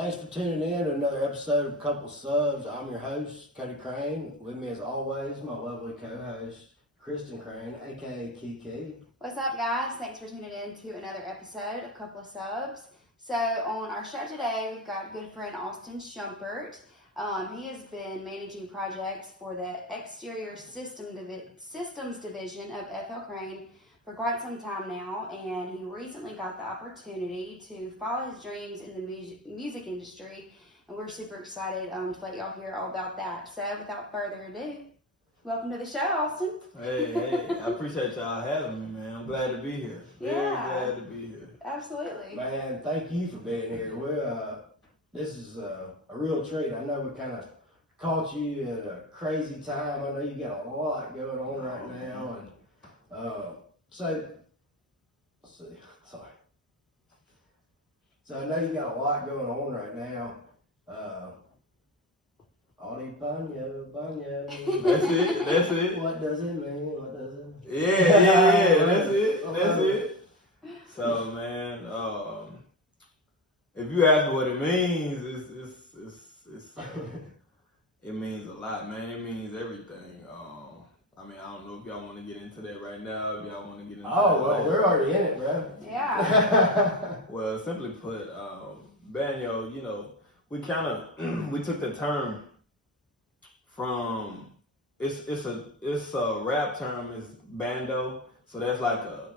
Thanks for tuning in to another episode of Couple Subs. I'm your host, Cody Crane. With me, as always, my lovely co-host, Kristen Crane, aka Kiki. What's up, guys? Thanks for tuning in to another episode of Couple of Subs. So, on our show today, we've got good friend Austin Shumpert. He has been managing projects for the exterior systems division of FL Crane for quite some time now, and he recently got the opportunity to follow his dreams in the music industry, and we're super excited to let y'all hear all about that. So, without further ado, welcome to the show, Austin. Hey, I appreciate y'all having me, man. I'm glad to be here. Very glad to be here. Absolutely. Man, thank you for being here. This is a real treat. I know we kind of caught you at a crazy time. I know you got a lot going on right now, and so I know you got a lot going on right now. Audi Ban Yo. That's it. What does it mean? What does it? Yeah. That's it. So, man, if you ask me what it means, it means a lot, man. It means everything. I don't know if y'all want to get into that right now. If y'all want to get into well, we're already in it, bro. Yeah. Well, simply put, Ban Yo, we took the term from it's a rap term is bando, so that's like a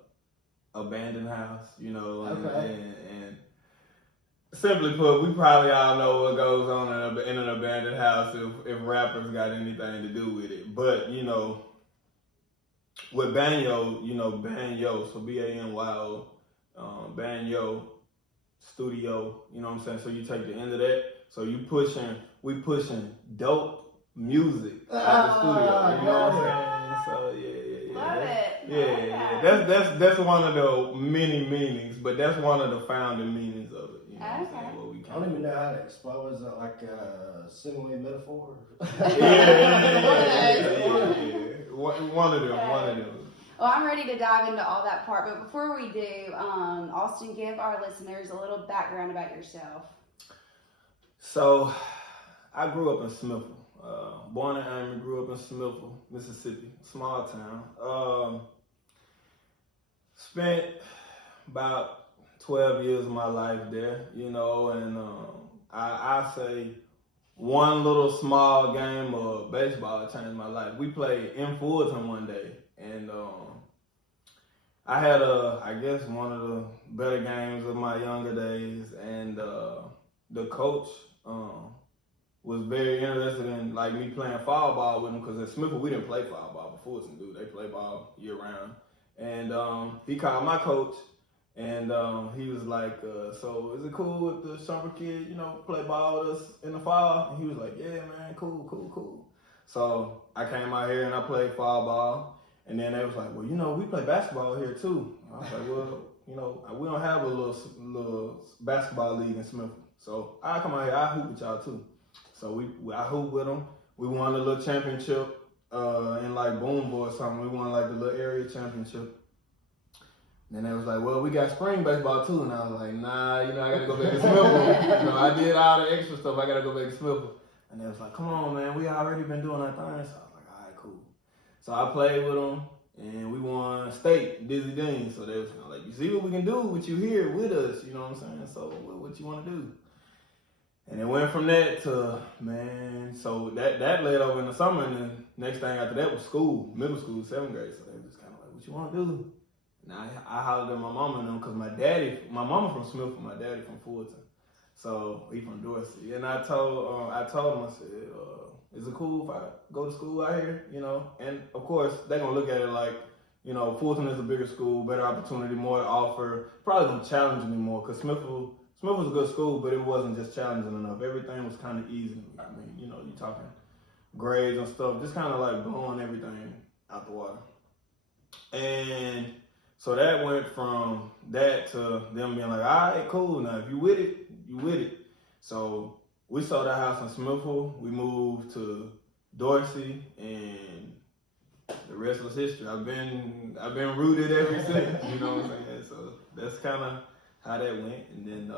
abandoned house, Okay. and simply put, we probably all know what goes on in an abandoned house if rappers got anything to do with it. But with Ban Yo, Ban Yo, so BANYO, Ban Yo studio, you know what I'm saying? So you take the end of that, so we pushing dope music at the studio, you know what I'm saying? So yeah. Love it. Yeah. That's one of the many meanings, but that's one of the founding meanings of it. You know what I'm saying? What we I don't even know how to explain. Is it like a simile metaphor? Yeah. One of them. Well, I'm ready to dive into all that part, but before we do, Austin, give our listeners a little background about yourself. So, I grew up in Smithville. Born in Ames, grew up in Smithville, Mississippi, small town. Spent about 12 years of my life there, and I say one little small game of baseball changed my life. We played in Fulton one day, and I had I guess one of the better games of my younger days, and the coach was very interested in like me playing foul ball with him, because at Smithville we didn't play foul ball, but Fulton do. They play ball year round. And he called my coach, and he was like, so is it cool if the Shumpert kid, play ball with us in the fall? And he was like, yeah, man, cool. So I came out here and I played foul ball, and then they was like, well, we play basketball here too. I was like, well, we don't have a little basketball league in Smithville, so I come out here, I hoop with y'all too. So I hoop with them. We won a little championship in like Boom Boy or something. We won like the little area championship. And then they was like, well, we got spring baseball too. And I was like, nah, I gotta go back to Smithville. I did all the extra stuff. I gotta go back to Smithville. And they was like, come on, man, we already been doing our thing. So I was like, all right, cool. So I played with them, and we won state, Dizzy Dean. So they was kind of like, you see what we can do with you here with us, you know what I'm saying? So what you want to do? And it went from that to, man, so that led over in the summer, and then next thing after that was school, middle school, 7th grade. So they was kind of like, what you want to do? And I hollered at my mama and them, because my mama from Smithville, my daddy from Fulton. So he from Dorsey. And I told him, I said, is it cool if I go to school out here, And of course, they're going to look at it like, Fulton is a bigger school, better opportunity, more to offer, probably going to challenge me more, because Smithville was a good school, but it wasn't just challenging enough. Everything was kind of easy. I mean, you're talking grades and stuff, just kind of like blowing everything out the water. And so that went from that to them being like, all right, cool. Now, if you with it, you with it. So we sold our house in Smithville. We moved to Dorsey, and the rest was history. I've been rooted ever since. You know what I'm saying? So that's kind of how that went. And then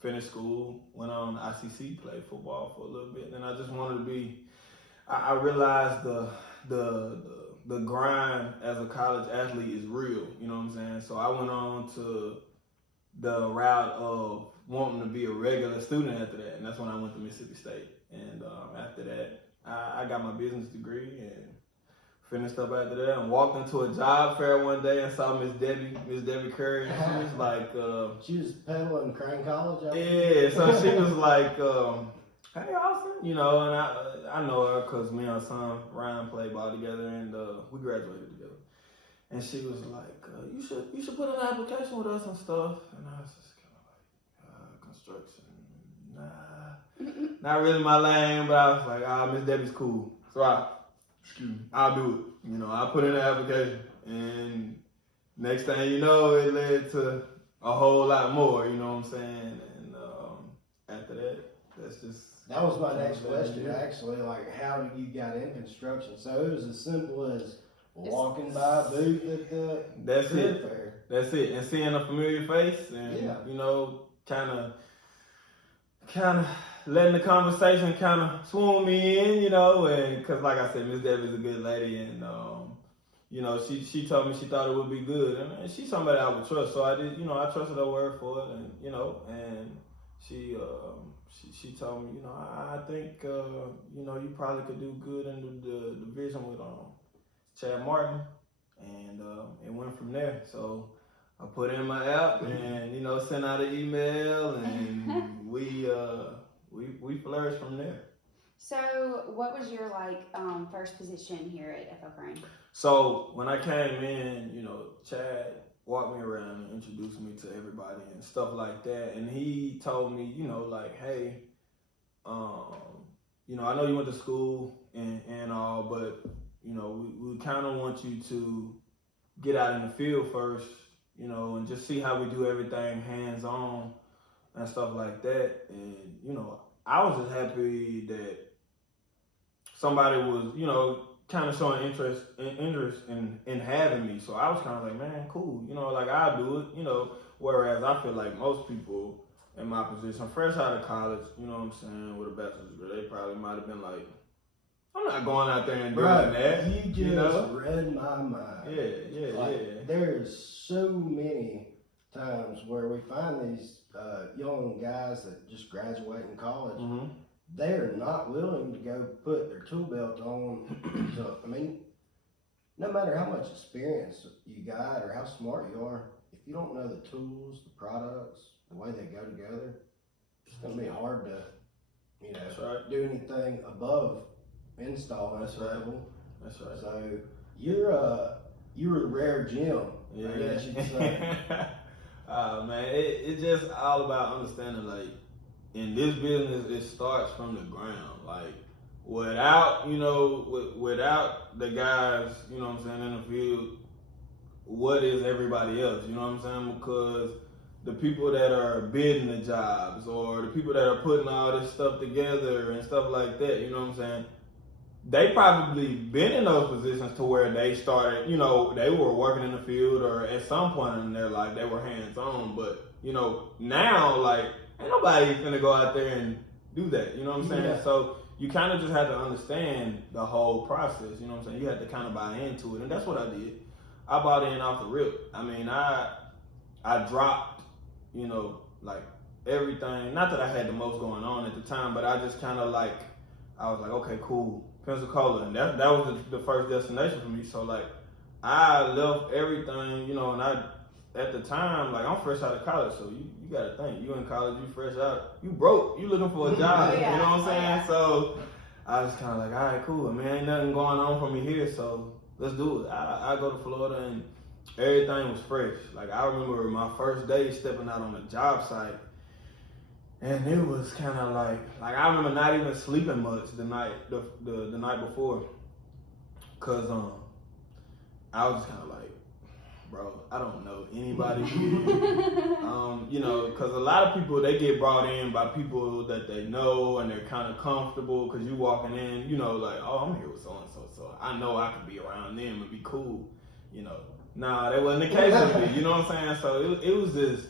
finished school, went on ICC, played football for a little bit, and I just wanted to be. I realized the grind as a college athlete is real. You know what I'm saying? So I went on to the route of wanting to be a regular student after that, and that's when I went to Mississippi State. And after that, I got my business degree and finished up after that, and walked into a job fair one day and saw Miss Debbie Curry, and she was like, she was peddling Crane College. Yeah, so she was like, hey Austin, you know, and I know her because me and her son Ryan played ball together, and we graduated together. And she was like, you should put in an application with us and stuff. And I was just kind of like, construction, nah, not really my lane. But I was like, Miss Debbie's cool, so I'll do it. You know, I put in an application, and next thing you know, it led to a whole lot more. You know what I'm saying? And after that, that was my next question. Actually, like, how you got in construction? So it was as simple as walking by a booth at the career fair. That's it. And seeing a familiar face, and you know, kind of letting the conversation kind of swoon me in, you know, and because like I said, Miss Debbie's a good lady, and you know, she told me she thought it would be good, and she's somebody I would trust, so I did, you know, I trusted her word for it, and you know, and she told me, you know, I think you know, you probably could do good in the division with Chad Martin, and it went from there. So I put in my app, and you know, sent out an email, and we flourished from there. So what was your first position here at FL Crane? So when I came in, you know, Chad walked me around and introduced me to everybody and stuff like that, and he told me, you know, like, hey, you know, I know you went to school and all, but you know, we kind of want you to get out in the field first, you know, and just see how we do everything hands-on and stuff like that. And, you know, I was just happy that somebody was, you know, kind of showing interest in having me. So I was kind of like, man, cool. You know, like, I'll do it, you know, whereas I feel like most people in my position, fresh out of college, you know what I'm saying, with a bachelor's degree, they probably might have been like, I'm not going out there and doing that. You just read my mind. Yeah. There's so many times where we find these young guys that just graduate in college. Mm-hmm. They're not willing to go put their tool belt on. So, I mean, no matter how much experience you got or how smart you are, if you don't know the tools, the products, the way they go together, it's going to be hard to, you know, do anything above install on this level. That's right. So you're a rare gem. Yeah. I guess you could say. Man, it's just all about understanding, like, in this business, it starts from the ground. Like, without, you know, without the guys, you know what I'm saying, in the field, what is everybody else? You know what I'm saying? Because the people that are bidding the jobs, or the people that are putting all this stuff together and stuff like that, you know what I'm saying? They probably been in those positions to where they started, you know, they were working in the field, or at some point in their life they were hands-on. But, you know, now, like, ain't nobody finna go out there and do that, you know what I'm saying? Yeah. So you kind of just have to understand the whole process, you know what I'm saying? You have to kind of buy into it, and that's what I did. I bought in off the rip. I mean, I dropped, you know, like, everything. Not that I had the most going on at the time, but I just kind of like, I was like, okay, cool. Pensacola, and that was the first destination for me. So like, I left everything, you know, and at the time, like, I'm fresh out of college, so you gotta think, you in college, you fresh out, you broke, you looking for a job, you know what I'm saying? So I was kind of like, all right, cool, I mean, ain't nothing going on for me here, so let's do it. I go to Florida, and everything was fresh. Like, I remember my first day stepping out on the job site, and it was kind of like I remember not even sleeping much the night before, cause I was just kind of like, bro, I don't know anybody here. You know, cause a lot of people, they get brought in by people that they know, and they're kind of comfortable, cause you walking in, you know, like, oh, I'm here with so and so, so I know I can be around them and be cool, you know. Nah, that wasn't the case with me, you know what I'm saying? So it was just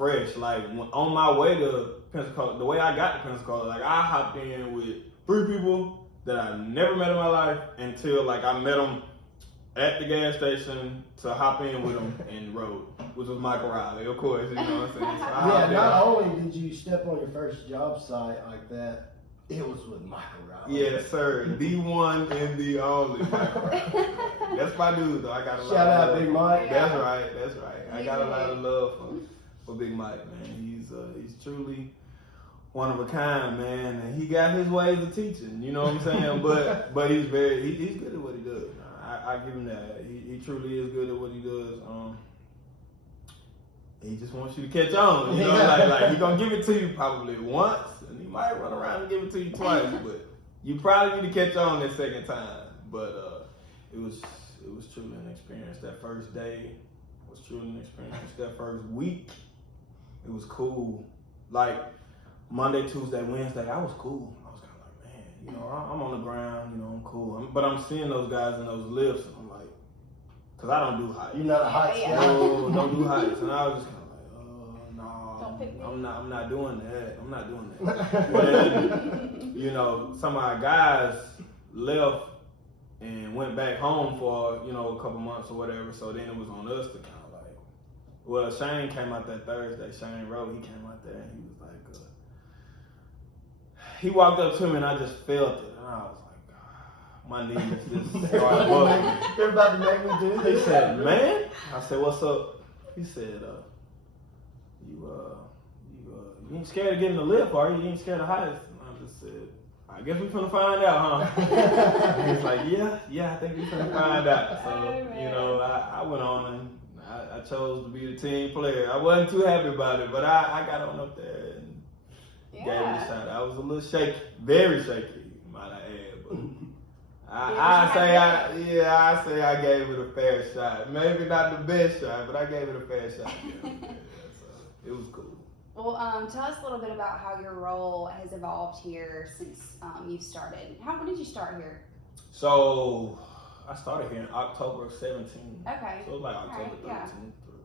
fresh. Like on my way to Pensacola, the way I got to Pensacola, like I hopped in with 3 people that I never met in my life until like I met them at the gas station to hop in with them and rode, which was Michael Riley, of course. You know what I'm saying? So Yeah, not only did you step on your first job site like that, it was with Michael Riley. Yes, sir. The one and the only Michael Riley. That's my dude, though. I got a lot Shout of out love. Big Mike. That's right. That's right. I got a lot of love for Big Mike, man. He's truly one of a kind, man, and he got his ways of teaching. You know what I'm saying? but he's he's good at what he does. I give him that. He truly is good at what he does. He just wants you to catch on. You know, like he gonna give it to you probably once, and he might run around and give it to you twice, but you probably need to catch on that second time. But it was truly an experience. That first day was truly an experience. That first week, it was cool. Like Monday, Tuesday, Wednesday, I was cool. I was kind of like, man, you know, I'm on the ground, you know, I'm cool. But I'm seeing those guys in those lifts, and I'm like, because I don't do heights. You're not a heights guy. No, don't do heights. And I was just kind of like, no, Don't pick me. I'm not doing that. I'm not doing that. But, you know, some of our guys left and went back home for, you know, a couple months or whatever. So then it was on us to kind of like, well, Shane came out that Thursday. Shane Rowe, he came out there and he was like, he walked up to me and I just felt it. And I was like, my knees just started bugging. They're about to make me do He this. said, man. I said, what's up? He said, you ain't scared of getting the lift, are you? You ain't scared of heights? And I just said, I guess we finna find out, huh? He was like, yeah, I think we finna find out. So, you know, I went on and I chose to be the team player. I wasn't too happy about it, but I got on up there and gave it a shot. I was a little shaky, very shaky, might I add, but I say I gave it a fair shot. Maybe not the best shot, but I gave it a fair shot. Yeah, so it was cool. Well, tell us a little bit about how your role has evolved here since you've started. When did you start here? So I started here in October of 17. Okay. So it was like October 13th. Yeah.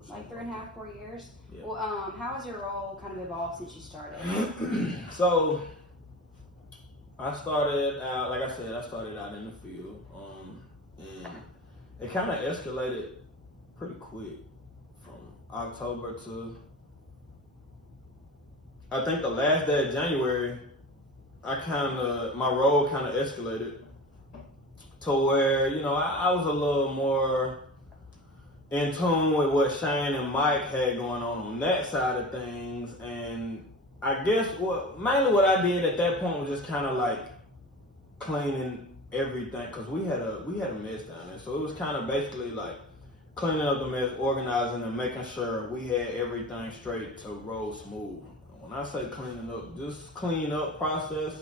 Like 3.5, 4 years. Yeah. Well, how has your role kind of evolved since you started? So I started out, like I said, out in the field, and it kind of escalated pretty quick from October to, I think the last day of January. My role kind of escalated to where, you know, I was a little more in tune with what Shane and Mike had going on that side of things, and I guess mainly what I did at that point was just kind of like cleaning everything, because we had a mess down there, so it was kind of basically like cleaning up the mess, organizing, and making sure we had everything straight to roll smooth. When I say cleaning up, just clean up process,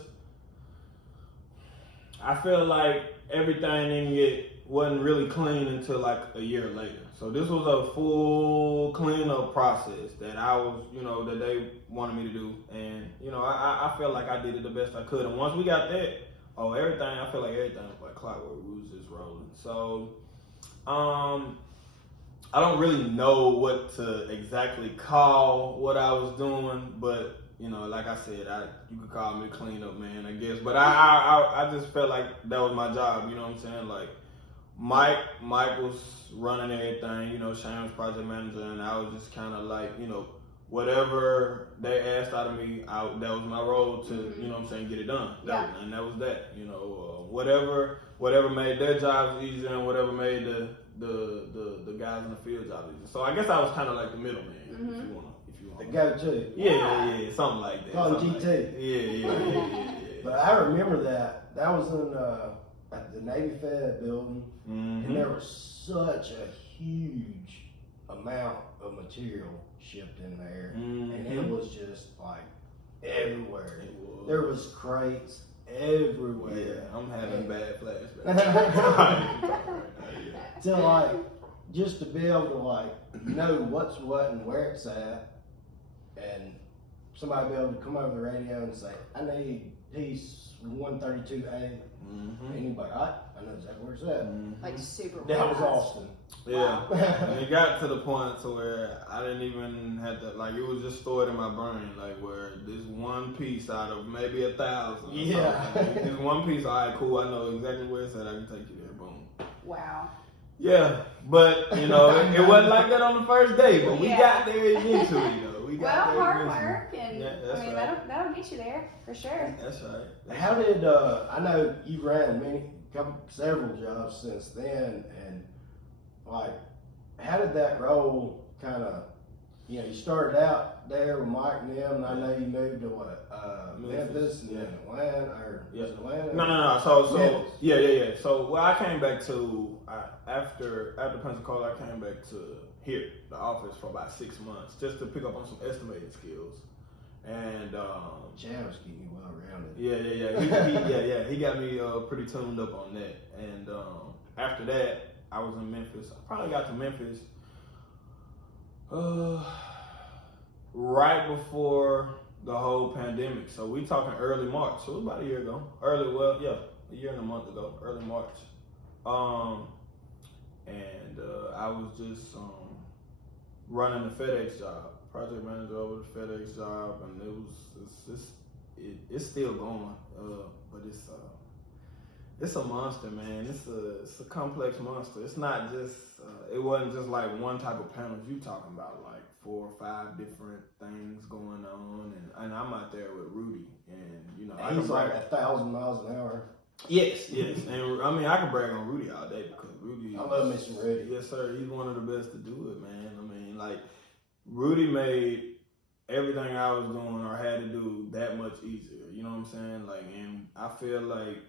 I feel like everything in it wasn't really clean until like a year later. So this was a full cleanup process that I was, you know, that they wanted me to do. And, you know, I felt like I did it the best I could. And once we got that, I feel like everything was like clockwork. We was just rolling. So, I don't really know what to exactly call what I was doing, but, you know, like I said, you could call me cleanup man, I guess. But I just felt like that was my job, you know what I'm saying? Like, Mike was running everything, you know, Shane was project manager, and I was just kind of like, you know, whatever they asked out of me, that was my role to, you know what I'm saying, get it done. And that was that, you know, whatever made their jobs easier and whatever made the guys in the field jobs easier. So I guess I was kind of like the middleman, if you want. The go-to. Yeah, something like that. Call him GT. Like yeah. But I remember that was in at the Navy Fed building, and there was such a huge amount of material shipped in there, and it was just like everywhere. There was crates everywhere. Yeah, I'm having bad flashbacks. To like, just to be able to like know what's what and where it's at, and somebody be able to come over the radio and say, I need piece 132A. Anybody, I know exactly where it's at. Like super. That was organized. Austin. Yeah, and it got to the point to where I didn't even have to, like, it was just stored in my brain, like, where this one piece out of maybe 1,000. Yeah. This one piece, all right, cool, I know exactly where it's at, I can take you there, boom. Wow. Yeah, but, you know, it wasn't like that on the first day, but we got there eventually, though. We got there hard eventually. work, and Yeah, that's I mean, right. that'll get you there, for sure. That's right. How did, I know you ran several jobs since then, and like, how did that role kind of, you know, you started out there with Mike and them, and I know you moved to what, Memphis and then Atlanta, or was it Atlanta? No. So Memphis. yeah. So well, I came back to after Pensacola, I came back to here, the office, for about 6 months, just to pick up on some estimating skills. And Chad was keeping you well rounded. Yeah. He got me pretty tuned up on that. And after that, I was in Memphis. I probably got to Memphis right before the whole pandemic. So we talking early March. So it was about a year ago. A year and a month ago, early March. And I was just running the FedEx job, project manager over the FedEx job, and it's still going, but it's a monster, man. It's a complex monster. It's not just it wasn't just like one type of panels. You talking about like 4 or 5 different things going on, and I'm out there with Rudy, and you know, He's like 1,000 miles an hour. Yes, and I mean I can brag on Rudy all day because Rudy. I love me some Rudy. Yes, sir. He's one of the best to do it, man. I mean, like, Rudy made everything I was doing or had to do that much easier. You know what I'm saying? Like, and I feel like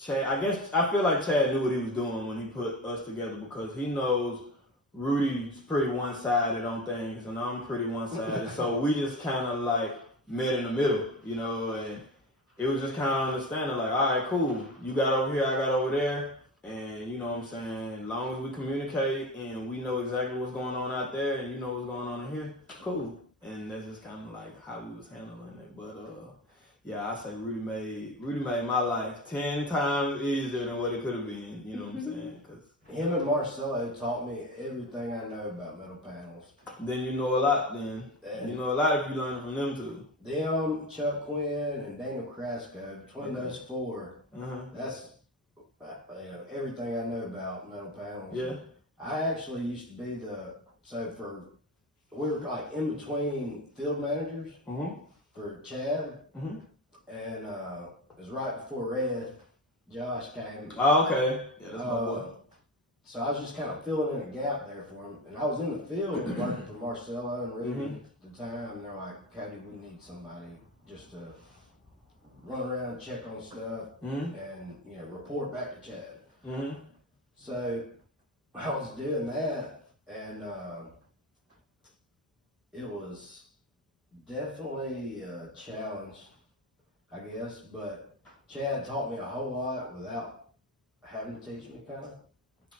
Chad knew what he was doing when he put us together, because he knows Rudy's pretty one-sided on things and I'm pretty one-sided. So we just kind of like met in the middle, you know, and it was just kind of understanding, like, all right, cool. You got over here, I got over there. And you know what I'm saying? As long as we communicate and we know exactly what's going on out there and you know what's going on in here, cool. And that's just kind of like how we was handling it. But yeah, I say Rudy made my life 10 times easier than what it could have been. You know what I'm saying? 'Cause him and Marcelo taught me everything I know about metal panels. then you know a lot. Then you know a lot if you learn from them too. Them, Chuck Quinn, and Daniel Crasco. Between those 4, that's everything I know about metal panels. Yeah. I actually used to be we were like in between field managers for Chad, and it was right before Red, Josh came. Oh, okay. Yeah, that's my boy. So I was just kind of filling in a gap there for him, and I was in the field working for Marcelo and Rudy at the time, and they're like, Cody, we need somebody just to run around and check on stuff and report back to Chad. So I was doing that, and it was definitely a challenge, I guess, but Chad taught me a whole lot without having to teach me, kind of.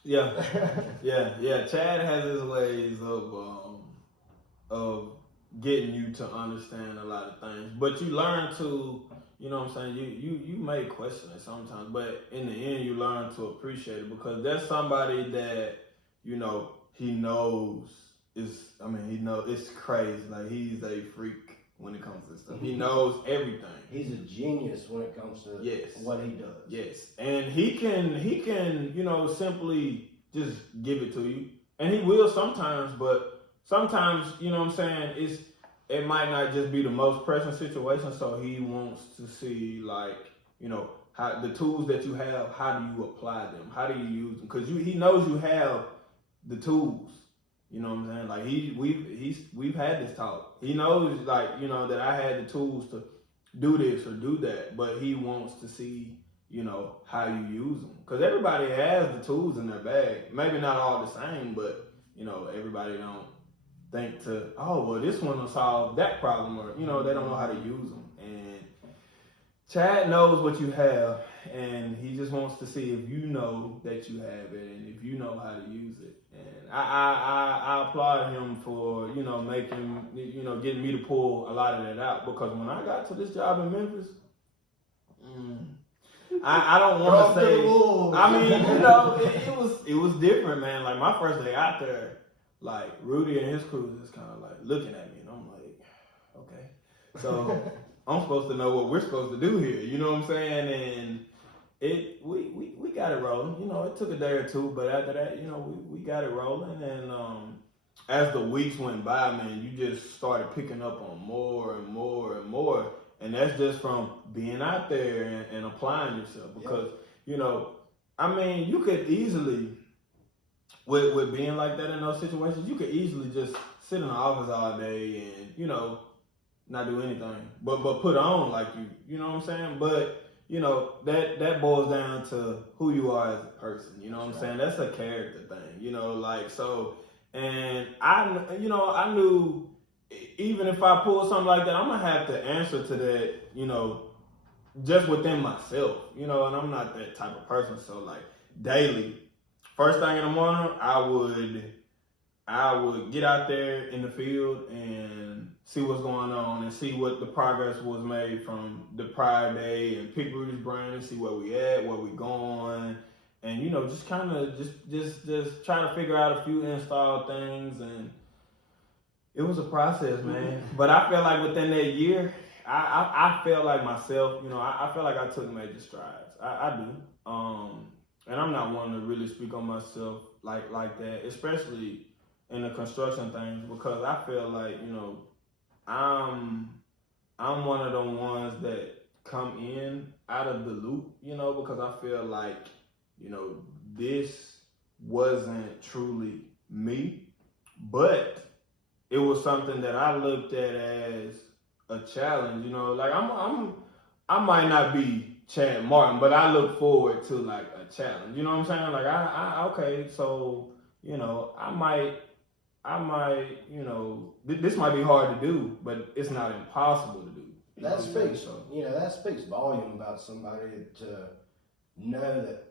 Yeah. Chad has his ways of getting you to understand a lot of things, but you learn to, you know what I'm saying, you may question it sometimes, but in the end you learn to appreciate it, because there's somebody that, you know, he knows it's crazy. Like, he's a freak when it comes to stuff. He knows everything. He's a genius when it comes to what he does. Yes. And he can, you know, simply just give it to you. And he will sometimes, but sometimes, you know what I'm saying, it might not just be the most pressing situation, so he wants to see, like, you know, how the tools that you have, how do you apply them? How do you use them? Because he knows you have the tools. You know what I'm saying? Like, we've had this talk. He knows, like, you know, that I had the tools to do this or do that, but he wants to see, you know, how you use them. Because everybody has the tools in their bag. Maybe not all the same, but, you know, everybody don't think well, this one will solve that problem, or, you know, they don't know how to use them. And Chad knows what you have, and he just wants to see if you know that you have it and if you know how to use it. And I applaud him for, making, getting me to pull a lot of that out, because when I got to this job in Memphis, I don't want to say, I mean, it was different, man. Like my first day out there, like Rudy and his crew just kind of like looking at me, and I'm like, okay. So I'm supposed to know what we're supposed to do here, you know what I'm saying? And we got it rolling. It took a day or two, but after that, we got it rolling. And as the weeks went by, man, you just started picking up on more and more and more. And that's just from being out there and applying yourself. Because, I mean, you could easily, with being like that in those situations, you could easily just sit in the office all day and, not do anything, but put on like you know what I'm saying? But that boils down to who you are as a person. You know what I'm saying? That's a character thing. So. And I knew even if I pull something like that, I'm gonna have to answer to that. Just within myself. And I'm not that type of person. So like daily, first thing in the morning, I would get out there in the field and see what's going on and see what the progress was made from the prior day, and pick Rudy's brain and see where we at, where we going, and just kind of just try to figure out a few install things. And it was a process, man. But I feel like within that year, I felt like myself. I feel like I took major strides. I do. And I'm not one to really speak on myself like that, especially in the construction things, because I feel like, I'm one of the ones that come in out of the loop, because I feel like, this wasn't truly me, but it was something that I looked at as a challenge, like I might not be Chad Martin, but I look forward to like a challenge, you know what I'm saying? Like okay, so, I might, this might be hard to do, but it's not impossible to do. That speaks volume about somebody to know that,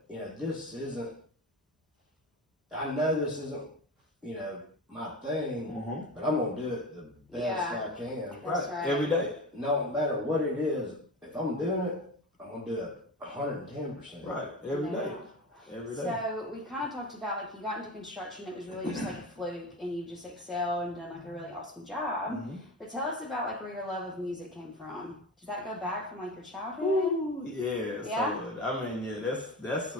I know this isn't, my thing, but I'm going to do it the best I can. Right. Every day. No matter what it is, if I'm doing it, I'm going to do it 110%. Right. Every day. Every day. So we kind of talked about, like, you got into construction, it was really just like a fluke, and you just excelled and done like a really awesome job. But tell us about like where your love of music came from. Did that go back from like your childhood? Ooh, yeah. So, I mean, that's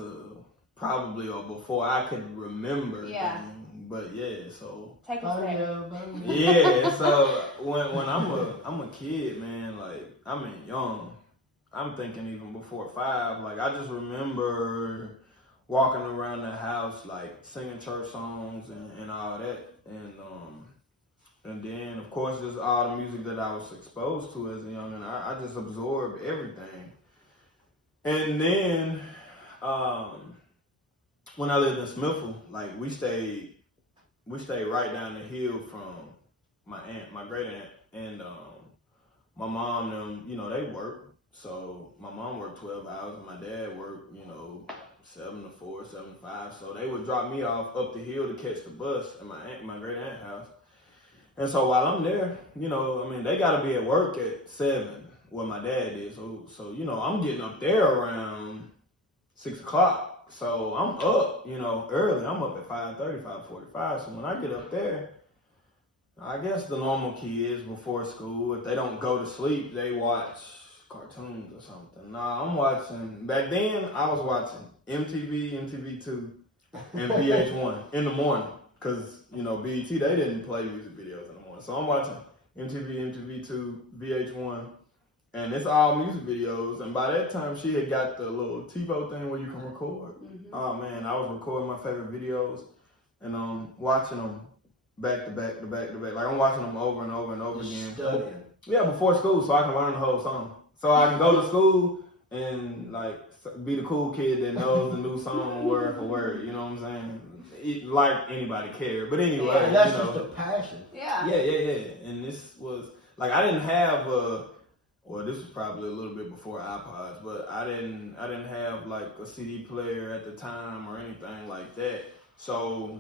probably or before I could remember. Yeah. But so take us there. Yeah. So when I'm a kid, man, like young. I'm thinking even before 5. Like I just remember walking around the house, like singing church songs and all that, and then of course just all the music that I was exposed to as a young, and I just absorbed everything. And then when I lived in Smithville, like we stayed right down the hill from my great aunt, and my mom them, they worked. So my mom worked 12 hours, and my dad worked, 7 to 4, 7 to 5. So they would drop me off up the hill to catch the bus at my great aunt's house. And so while I'm there, they got to be at work at 7. Well, my dad did. So I'm getting up there around 6 o'clock. So I'm up, early. I'm up at 5:30, 5:45. So when I get up there, I guess the normal kids before school, if they don't go to sleep, they watch cartoons or something. Nah, I'm watching. Back then, I was watching MTV, MTV2, and VH1 in the morning, because BET, they didn't play music videos in the morning. So I'm watching MTV, MTV2, VH1, and it's all music videos. And by that time, she had got the little TiVo thing where you can record. Oh man, I was recording my favorite videos and watching them back to back to back to back. Like I'm watching them over and over and over again. Studying. Yeah, before school, so I can learn the whole song. So I can go to school and like be the cool kid that knows the new song word for word. You know what I'm saying? Like anybody care, but anyway, Yeah, that's just a passion. Yeah. Yeah. And this was like I didn't have well, this was probably a little bit before iPods, but I didn't have like a CD player at the time or anything like that. So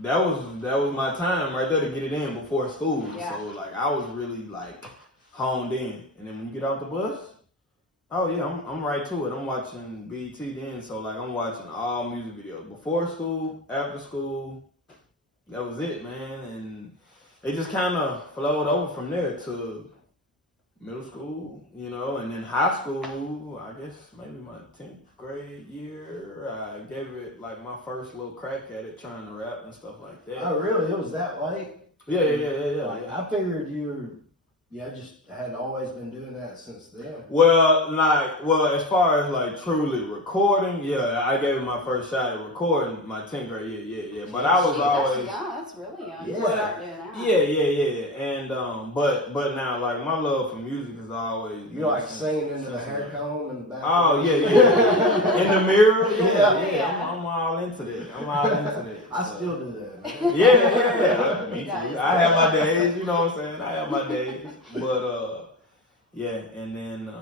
that was my time right there to get it in before school. Yeah. So like I was really like honed in. And then when you get off the bus, oh yeah, I'm right to it. I'm watching BET then, so like I'm watching all music videos before school, after school. That was it, man, and it just kind of flowed over from there to middle school, you know, and then high school. I guess maybe my 10th grade year, I gave it like my first little crack at it, trying to rap and stuff like that. Oh, really? It was that late? Yeah. Like, I figured you were, just had always been doing that since then. Well, as far as like truly recording, yeah, I gave it my first shot at recording my 10th grade year, yeah. But I was always That's young. That's really young. Yeah. To start doing that. Yeah. And but now like my love for music is always You like singing into the hair comb in the back? Oh yeah. In the mirror, Yeah. I'm all into that. I So. still do that, man. Yeah. Me He does. too. I have my days, you know what I'm saying? I have my days. But yeah, and then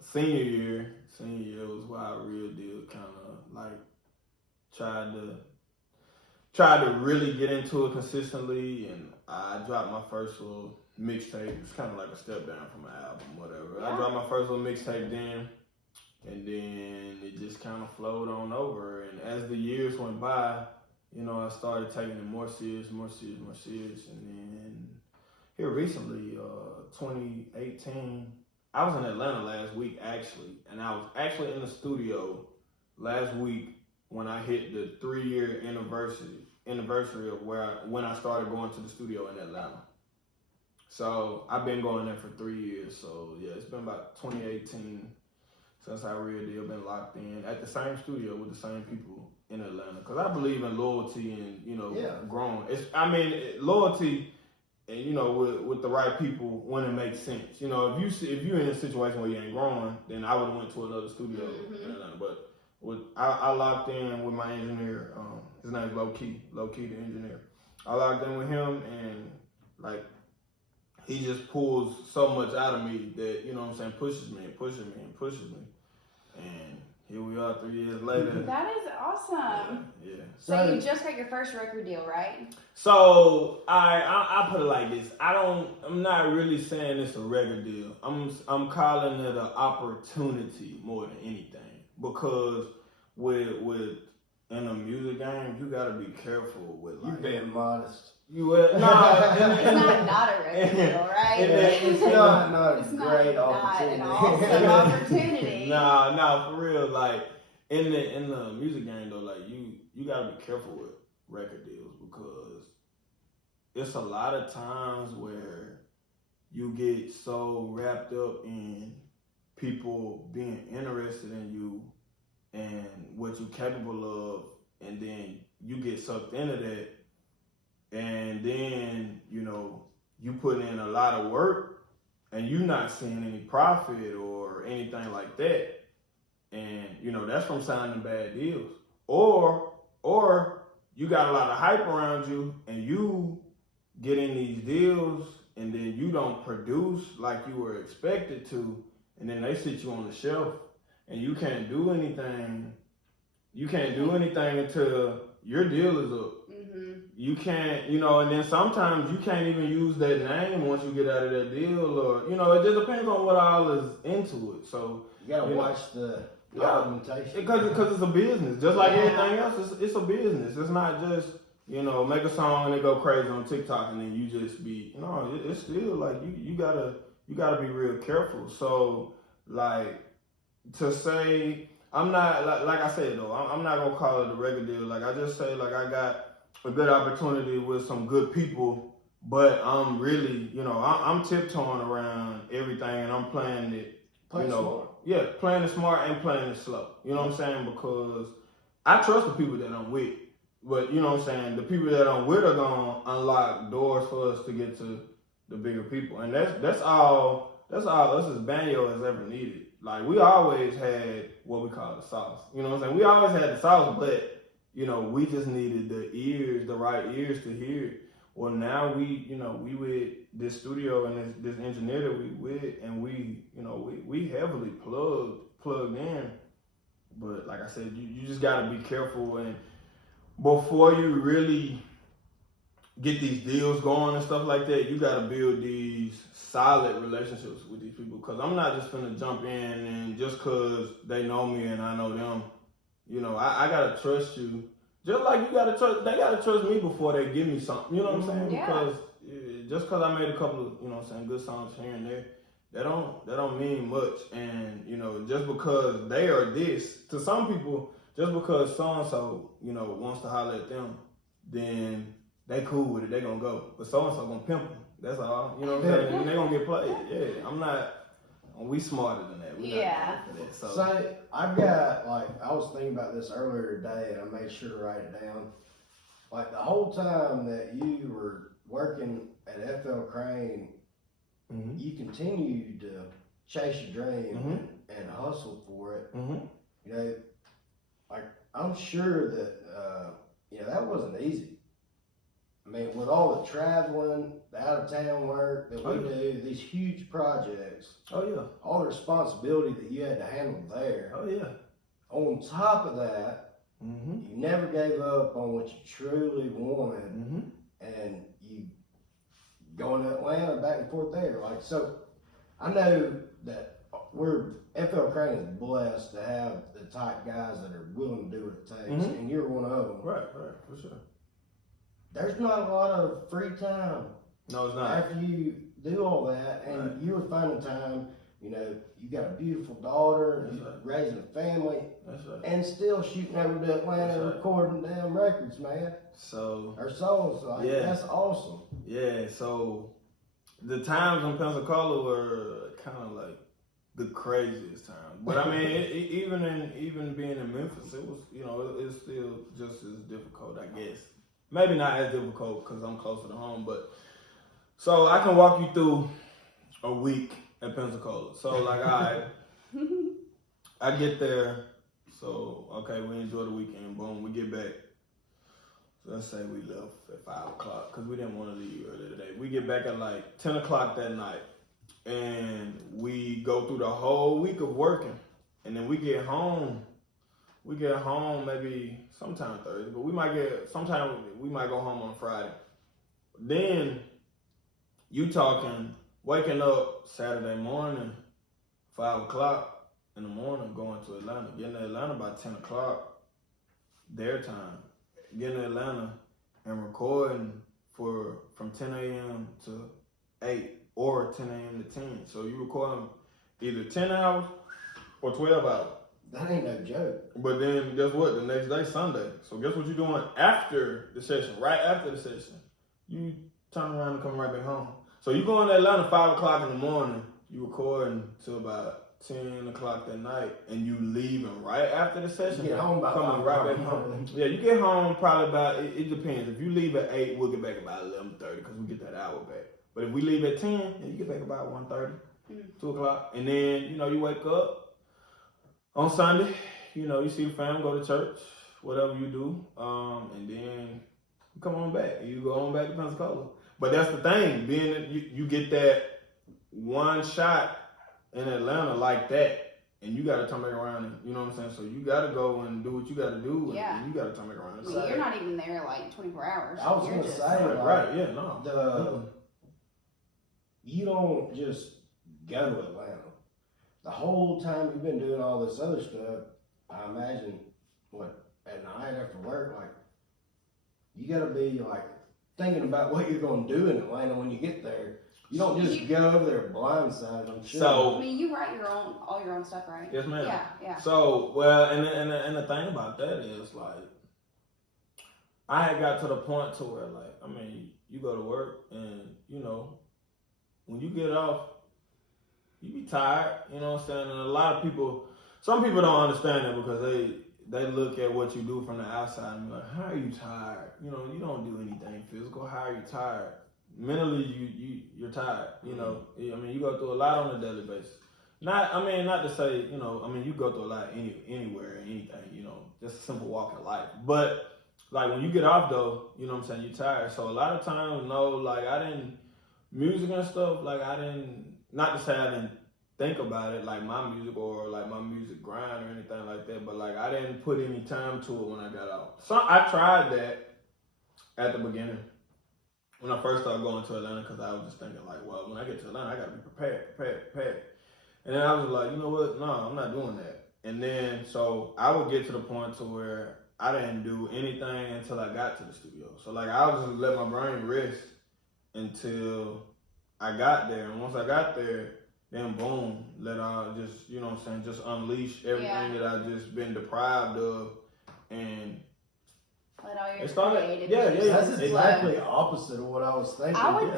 senior year was where I real deal kind of like tried to really get into it consistently, and I dropped my first little mixtape. It's kind of like a step down from an album, whatever. Yeah. I dropped my first little mixtape then, and then it just kind of flowed on over. And as the years went by, you know, I started taking it more serious, and then here recently, 2018, I was in Atlanta last week actually, and I was actually in the studio last week when I hit the 3-year anniversary of when I started going to the studio in Atlanta. So I've been going there for 3 years. So yeah, it's been about 2018 since I really have been locked in at the same studio with the same people in Atlanta. Because I believe in loyalty and, you know, growing. Loyalty. And you know, with the right people, when it makes sense. You know, if you're in a situation where you ain't growing, then I would have went to another studio. Mm-hmm. But I locked in with my engineer. His name's Low Key the engineer. I locked in with him, and like he just pulls so much out of me that, you know what I'm saying, pushes me. And here we are 3 years later. That is awesome. Yeah. So you just got your first record deal, right? So I put it like this. I'm not really saying it's a record deal. I'm calling it an opportunity more than anything, because with in a music game, you gotta be careful with like. You're being modest. You would It's not a record deal, right? It's not a It's great not opportunity. an awesome opportunity. Nah, for real. Like in the music game though, like you gotta be careful with record deals, because it's a lot of times where you get so wrapped up in people being interested in you and what you're capable of, and then you get sucked into that, and then, you know, you put in a lot of work and you're not seeing any profit or anything like that. And, you know, that's from signing bad deals. Or you got a lot of hype around you and you get in these deals and then you don't produce like you were expected to, and then they sit you on the shelf and you can't do anything. You can't do anything until your deal is up. Mm-hmm. You can't, you know, and then sometimes you can't even use that name once you get out of that deal, or, you know, it just depends on what all is into it. So You gotta watch the documentation. Because it's a business. Just like anything else, it's a business. It's not just, you know, make a song and it go crazy on TikTok and then you just be, no, it's still like you gotta be real careful. So like, to say, I'm not, like I said though, I'm not gonna call it a record deal. Like I just say, like I got a good opportunity with some good people, but I'm really, you know, I'm tiptoeing around everything and I'm playing it, Play smart. Yeah, playing it smart and playing it slow. You know what I'm saying? Because I trust the people that I'm with, but you know what I'm saying, the people that I'm with are gonna unlock doors for us to get to the bigger people, and that's all us as Ban Yo has ever needed. Like, we always had what we call the sauce. You know what I'm saying? We always had the sauce, but, you know, we just needed the right ears to hear it. Well, now we with this studio and this engineer that we with, and we heavily plugged in. But like I said, you just gotta be careful, and before you really get these deals going and stuff like that, you gotta build these solid relationships with these people. Cause I'm not just gonna jump in and just cause they know me and I know them, I gotta trust you. Just like they gotta trust me before they give me something. You know what I'm saying? Yeah. Because just cause I made a couple of, good songs here and there, that don't mean much. And, just because they are this, to some people, just because so-and-so, wants to holler at them, then they cool with it, they gonna go. But so-and-so gonna pimp them. That's all. You know what I'm saying? And they gonna get played. Yeah, we smarter than that. We not for that. So I've got, I was thinking about this earlier today, and I made sure to write it down. Like, the whole time that you were working at FL Crane, mm-hmm. you continued to chase your dream mm-hmm. and hustle for it. Mm-hmm. I'm sure that, that wasn't easy. I mean, with all the traveling, the out-of-town work that we do, these huge projects. Oh, yeah. All the responsibility that you had to handle there. Oh, yeah. On top of that, mm-hmm. you never gave up on what you truly wanted, mm-hmm. and you going to Atlanta back and forth there. So I know that FL Crane is blessed to have the type guys that are willing to do what it takes, mm-hmm. and you're one of them. Right, for sure. There's not a lot of free time. No, it's not. After you do all that, and you were finding time, you got a beautiful daughter, raising a family, and still shooting over to Atlanta, recording damn records, man. Or songs, that's awesome. Yeah, so the times in Pensacola were kind of like the craziest times. But I mean, even being in Memphis, it was, it's still just as difficult, I guess. Maybe not as difficult because I'm closer to home, but so I can walk you through a week in Pensacola. So all right, I get there. So okay, we enjoy the weekend. Boom, we get back. So let's say we left at 5 o'clock because we didn't want to leave early today. We get back at 10 o'clock that night, and we go through the whole week of working, and then we get home. Maybe sometime Thursday, but sometime we might go home on Friday. Then you talking, waking up Saturday morning, 5 o'clock in the morning, going to Atlanta, getting to Atlanta by 10 o'clock, their time, getting to Atlanta and recording from 10 a.m. to 8 or 10 a.m. to 10. So you recording either 10 hours or 12 hours. That ain't no joke. But then guess what? The next day, Sunday. So guess what you're doing after the session? Right after the session, you turn around and come right back home. So you going to Atlanta 5 o'clock in the morning. You recording till about 10 o'clock that night, and you leaving right after the session. You get home about coming right back home. Yeah, you get home probably about. It depends. If you leave at 8, we'll get back about 11:30 because we get that hour back. But if we leave at 10, then you get back about 1:30, 2 o'clock, and then you wake up. On Sunday, you see the family, go to church, whatever you do, and then you come on back, and you go on back to Pensacola. But that's the thing, being you get that one shot in Atlanta like that, and you got to turn back around, and you know what I'm saying? So you got to go and do what you got to do, and you got to turn back around. Well, you're not even there 24 hours. I was going to say, you don't just go to Atlanta. The whole time you've been doing all this other stuff, I imagine, at night after work, you gotta be thinking about what you're gonna do in Atlanta when you get there. You don't just go over there blindsided, I'm sure. So, I mean, you write all your own stuff, right? Yes, ma'am. Yeah. So, and the thing about that is, I had got to the point to where, you go to work and, when you get off, you be tired, you know what I'm saying? And a lot of people, some people don't understand that because they look at what you do from the outside and be like, how are you tired? You don't do anything physical. How are you tired? Mentally, you're tired, I mean, you go through a lot on a daily basis. Not to say, you go through a lot anywhere, anything, just a simple walk in life. But, when you get off, though, you know what I'm saying, you're tired. So a lot of times, I didn't music and stuff, like I didn't, not to say I didn't think about it, like my music or like my music grind or anything like that, but like I didn't put any time to it when I got out. So I tried that at the beginning when I first started going to Atlanta, because I was just thinking like, well, when I get to Atlanta, I gotta be prepared. And then I was like, you know what? No, I'm not doing that. And then so I would get to the point to where I didn't do anything until I got to the studio. So like I would just let my brain rest until I got there. And once I got there, then boom, let out just, you know what I'm saying, just unleash everything that I've just been deprived of. And let all your it started, creative That's exactly opposite of what I was thinking. I was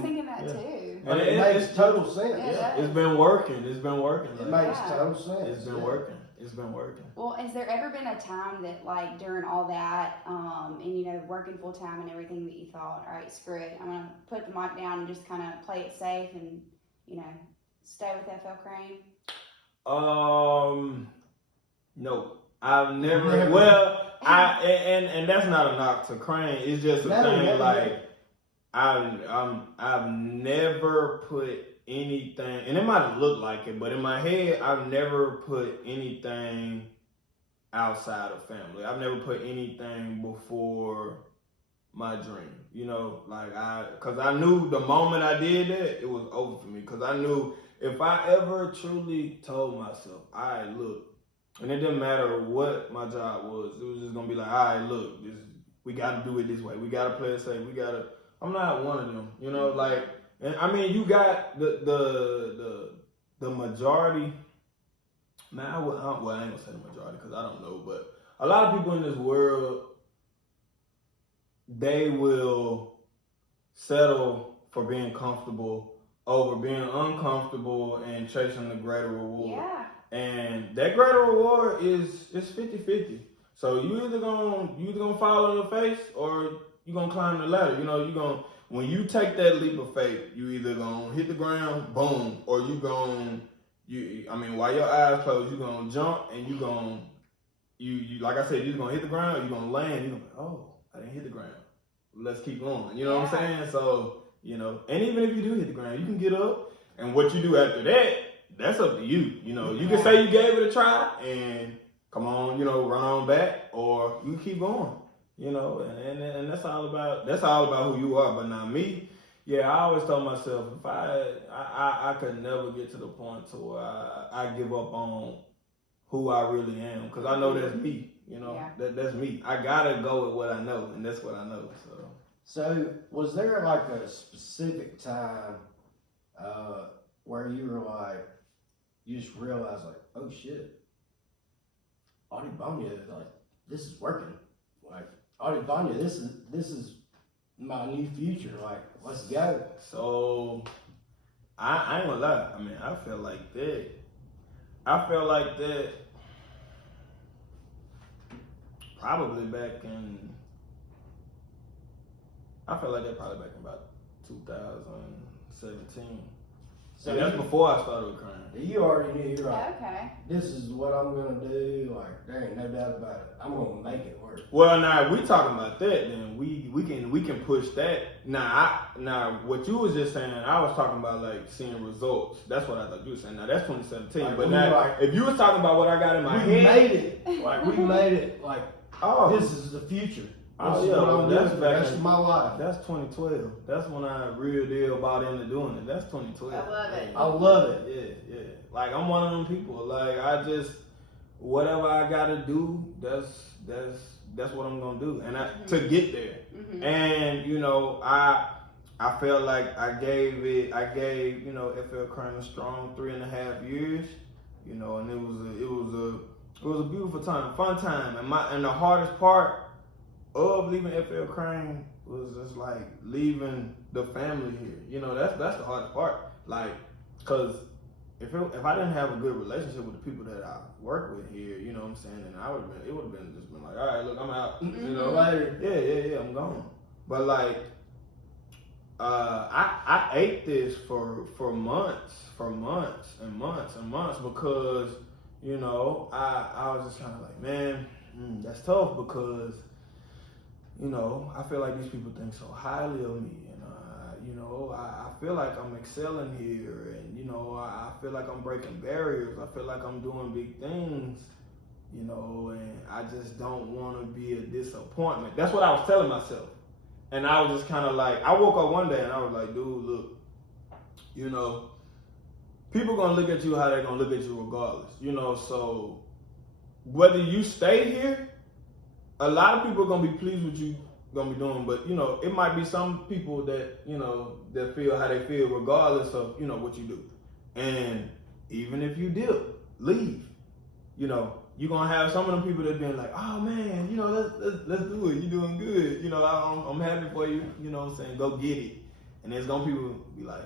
thinking that too. And it makes total sense. Yeah, it's been working. It's been working. It makes total sense. It's been working. It's been working. Well, has there ever been a time that, like, during all that, and, you know, working full time and everything, that you thought, all right, screw it, I'm going to put the mic down and just kind of play it safe and, you know, stay with FL Crane? No. I've never, well, and that's not a knock to Crane. It's just a thing, like, I've never put anything, and it might have looked like it, but in my head, I've never put anything outside of family. I've never put anything before my dream, you know, like because I knew the moment I did that, it was over for me, because I knew if I ever truly told myself, all right, look, and it didn't matter what my job was, it was just going to be like, all right, look, we got to do it this way. We got to play it safe. I'm not one of them, you know, like, and I mean, you got the majority. Man, I ain't gonna say the majority because I don't know, but a lot of people in this world, they will settle for being comfortable over being uncomfortable and chasing the greater reward. Yeah. And that greater reward is 50-50. So you either gonna fall in the face or you gonna climb the ladder. You know, when you take that leap of faith, you either gonna hit the ground, boom, or while your eyes closed, you gonna jump and you like I said, you're gonna hit the ground, or you gonna land, you're gonna be, oh, I didn't hit the ground. Let's keep going. You know what I'm saying? So, you know, and even if you do hit the ground, you can get up, and what you do after that, that's up to you. You know, you can say you gave it a try and come on, you know, run on back, or you can keep going. You know, and that's all about who you are. But now me, yeah, I always told myself if I could never get to the point to where I give up on who I really am, because I know that's me. You know, that's me. I gotta go with what I know, and that's what I know. So was there like a specific time where you were like, you just realized like, oh shit, Audi Ban Yo, like this is working, like Audi Ban Yo, this is my new future, like let's go. So I ain't gonna lie. I mean, I felt like that probably back in. I felt like that probably back in about 2017. So that's before I started with Crane. You already knew, you're like, okay, this is what I'm gonna do. Like there ain't no doubt about it. I'm gonna make it work. Well, now if we talking about that, then we can push that. Now what you was just saying, I was talking about like seeing results. That's what I thought you were saying. Now that's 2017. Like, but now, like, if you was talking about what I got in my we head, made it. Like we made it. Like this is the future. This is what I'm doing for the rest of my life. That's 2012. That's when I real deal bought into doing it. That's 2012. I love it. I love it. Yeah. Like I'm one of them people. Like I just whatever I gotta do, that's what I'm gonna do, and to get there. Mm-hmm. And you know, I felt like I gave you know FL Crane a strong 3.5 years. You know, and it was a beautiful time, fun time, and the hardest part of leaving FL Crane was just like leaving the family here. You know, that's the hardest part. Like, cause if I didn't have a good relationship with the people that I work with here, you know what I'm saying, then it would have been just been like, all right, look, I'm out. Mm-hmm. You know, later. Yeah, I'm gone. But like, I ate this for months because, you know, I was just kind of like, man, that's tough because, you know, I feel like these people think so highly of me, and you know, I feel like I'm excelling here, and you know, I feel like I'm breaking barriers. I feel like I'm doing big things, you know, and I just don't want to be a disappointment. That's what I was telling myself, and I was just kind of like, I woke up one day and I was like, dude, look, you know, people gonna look at you how they're gonna look at you regardless, you know. So whether you stay here, a lot of people are gonna be pleased with you gonna be doing, but you know, it might be some people that, you know, that feel how they feel regardless of, you know, what you do. And even if you dip, leave, you know, you're gonna have some of them people that been like, oh man, you know, let's do it, you're doing good, you know, I'm happy for you, you know what I'm saying, go get it. And there's gonna people be like,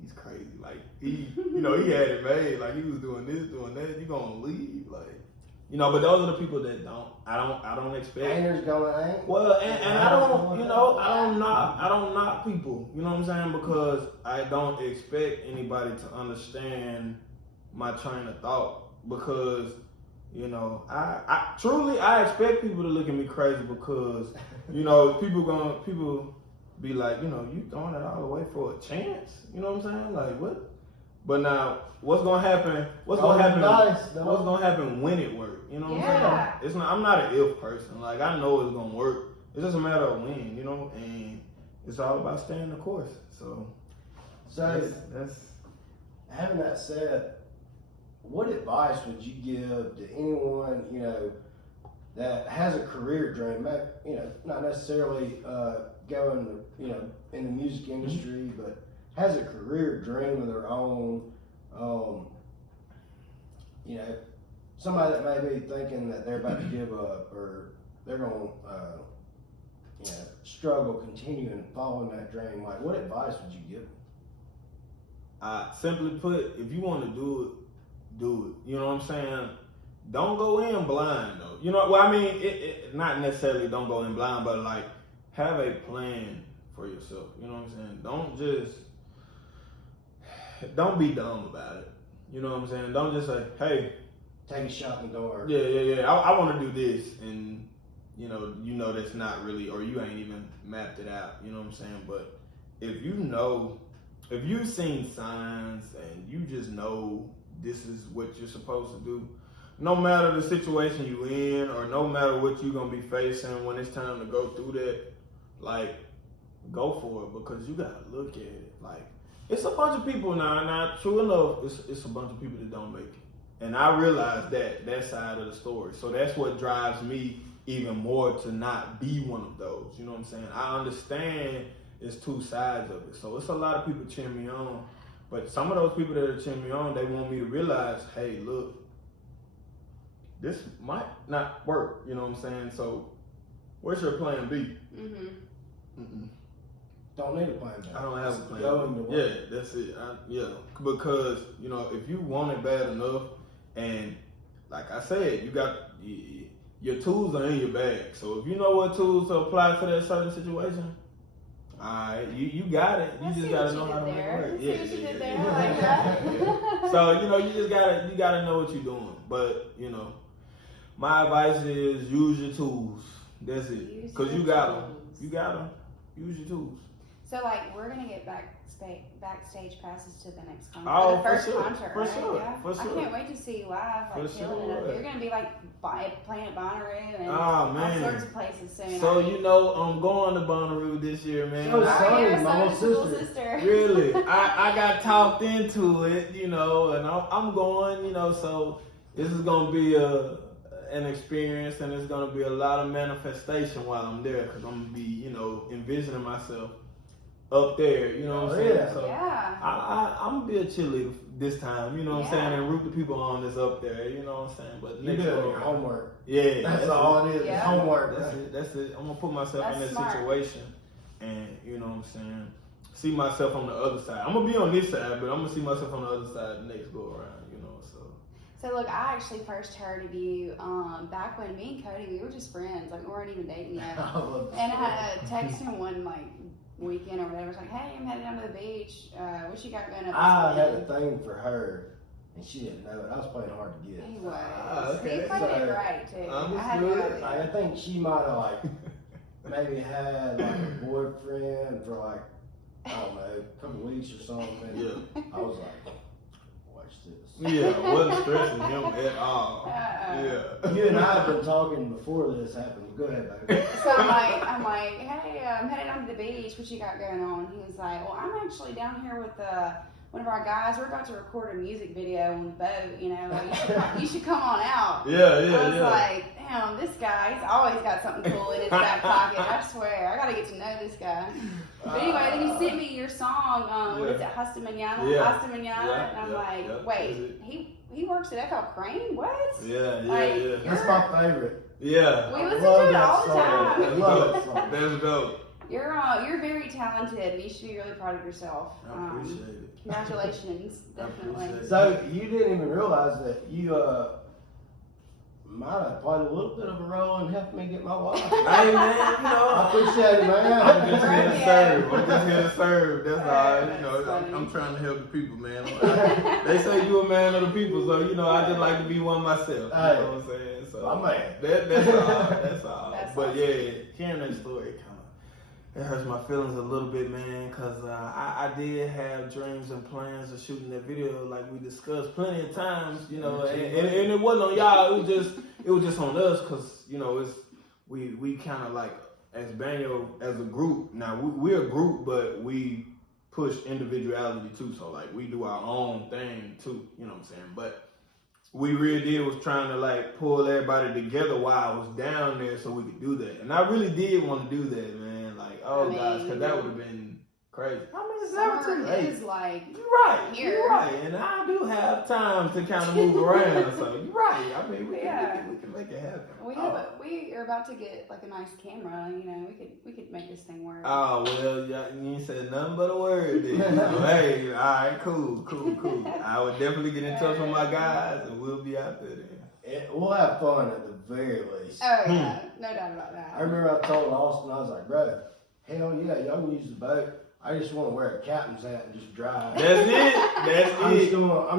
he's crazy, like he, you know, he had it made, like he was doing this, doing that, you gonna leave, like, you know. But those are the people that I don't expect. Haters gonna hate. Well, and I don't, you know, I don't knock people, you know what I'm saying, because I don't expect anybody to understand my train of thought, because, you know, I truly expect people to look at me crazy, because, you know, people be like, you know, you throwing it all away for a chance, you know what I'm saying, like what? But now, what's gonna happen? What's gonna happen when it works? You know what I'm saying? It's not. I'm not an if person. Like I know it's gonna work. It's just a matter of when, you know. And it's all about staying the course. So that's. Having that said, what advice would you give to anyone, you know, that has a career dream? You know, not necessarily going, you know, in the music industry, but has a career dream of their own, you know, somebody that may be thinking that they're about to give up, or they're going to, you know, struggle continuing following that dream. Like, what advice would you give them? Simply put, if you want to do it, do it. You know what I'm saying? Don't go in blind, though. You know, well, I mean, it not necessarily don't go in blind, but like, have a plan for yourself. You know what I'm saying? Don't be dumb about it. You know what I'm saying? Don't just say, hey, take a shot in the dark. Yeah. I want to do this, and you know that's not really, or you ain't even mapped it out. You know what I'm saying? But if you've seen signs and you just know this is what you're supposed to do, no matter the situation you in, or no matter what you're gonna be facing when it's time to go through that, like, go for it, because you gotta look at it. Like, it's a bunch of people now, true enough, it's a bunch of people that don't make it. And I realize that side of the story. So that's what drives me even more to not be one of those. You know what I'm saying? I understand it's two sides of it. So it's a lot of people cheering me on. But some of those people that are cheering me on, they want me to realize, hey, look, this might not work. You know what I'm saying? So what's your plan B? Don't need a plan B. I don't have a plan B. Yeah, that's it. Because, you know, if you want it bad enough, and like I said, you got your tools are in your bag. So if you know what tools to apply to that certain situation, alright, you got it. You just gotta know how to make it work. So, you know, you gotta know what you're doing. But, you know, my advice is use your tools. That's it. Because you got them. You got them. Use your tools. So, like, we're gonna get backstage passes to the next concert. Oh, the first for sure. concert, For right? sure. Yeah. For sure. I can't wait to see you live, like, For killing sure. it. You're gonna be like playing at Bonnaroo and Oh, all man. sorts of places soon. So, you know, I'm going to Bonnaroo this year, man. So my little sister. Really? I got talked into it, you know, and I'm going, you know, so this is going to be an experience, and it's going to be a lot of manifestation while I'm there, because I'm going to be, you know, envisioning myself up there, you know what I'm saying? So yeah. I'm going to be a cheerleader this time, you know what I'm saying, and root the people on that's up there, you know what I'm saying? But You doing your homework. Yeah. That's all it is. Yeah. Homework. That's it. I'm going to put myself in that smart. situation, and, you know what I'm saying, see myself on the other side. I'm going to be on this side, but I'm going to see myself on the other side the next go around, you know, so. So look, I actually first heard of you back when me and Cody, we were just friends, like we weren't even dating yet. And I texted him one like weekend or whatever. I was like, hey, I'm headed down to the beach. What you got going up? I had a thing for her, and she didn't know it. I was playing hard to get. He was. Okay. He played it right too. Understood. I had no idea. I think she might have like maybe had like a boyfriend for like I don't know, a couple weeks or something. Yeah. I was like, watch this. Yeah, wasn't stressing him at all. Yeah. You and I have been talking before this happened. Go ahead, baby. So I'm like, hey, I'm headed down to the beach. What you got going on? He was like, well, I'm actually down here with one of our guys. We're about to record a music video on the boat. You know, you should come on out. Yeah. I was like, damn, this guy, he's always got something cool in his back pocket. I swear, I gotta get to know this guy. But anyway, then you sent me your song. What is it, Hasta Mañana? Yeah. Hasta Mañana. And I'm like, wait, he works at FL Crane? What? Yeah. That's my favorite. Yeah. We listen to it all the I time. love that song. That's dope. You're very talented, and you should be really proud of yourself. I appreciate it. Congratulations, definitely. appreciate it. So you didn't even realize that you might have played a little bit of a role in helping me get my wife. Hey man, I appreciate it, man. I'm just here to serve. I'm just here to serve. That's all. That's funny. I'm trying to help the people, man. They say you a man of the people, so I just like to be one myself. You know what I'm saying? So my man. That's all. That's all. That's But awesome. yeah, hearing that story it hurts my feelings a little bit, man, because I did have dreams and plans of shooting that video, like we discussed plenty of times, and it wasn't on y'all. It was just on us, because we kind of like as Ban Yo as a group. Now we're a group, but we push individuality too. So like we do our own thing too. You know what I'm saying? But we really did was trying to like pull everybody together while I was down there so we could do that. And I really did want to do that, man. Like, gosh, because that would have been crazy. I mean, it's never too Summer late. is like You're right. here. You're right. And I do have time to kind of move around. So you're right. I mean, we can make it happen. We are about to get like a nice camera. We could make this thing work. Oh, well, you ain't said nothing but a word then. So, hey, all right, cool. I would definitely get in touch with my guys, and we'll be out there then. We'll have fun at the very least. Oh yeah, no doubt about that. I remember I told Austin, I was like, bro, hell yeah, y'all can use the boat. I just want to wear a captain's hat and just drive. That's it. I'm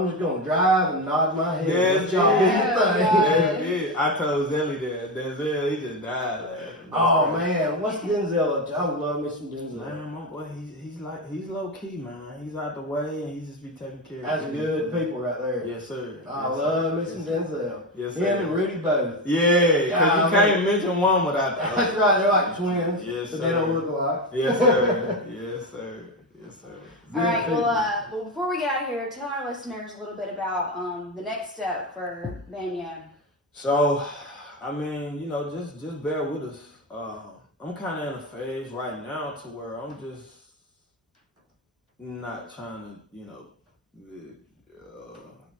just gonna drive and nod my head. That's Y'all do your That's thing. it. I told Zelly that. Denzel, he just died laughing. Oh man, what's Denzel up to? I would love me some Denzel. Man, my boy, he's low key, man. He's out the way and he just be taking care That's of good people right there. Yes, sir. I love me some Denzel. Yes, sir. Him and Rudy both. Yeah, because you can't mention one without that. That's right, they're like twins. Yes, but sir. they don't look alike. Yes, sir. Yes, sir. All right. Well, before we get out of here, tell our listeners a little bit about the next step for Ban Yo. So, I mean, just bear with us. I'm kind of in a phase right now to where I'm just not trying to,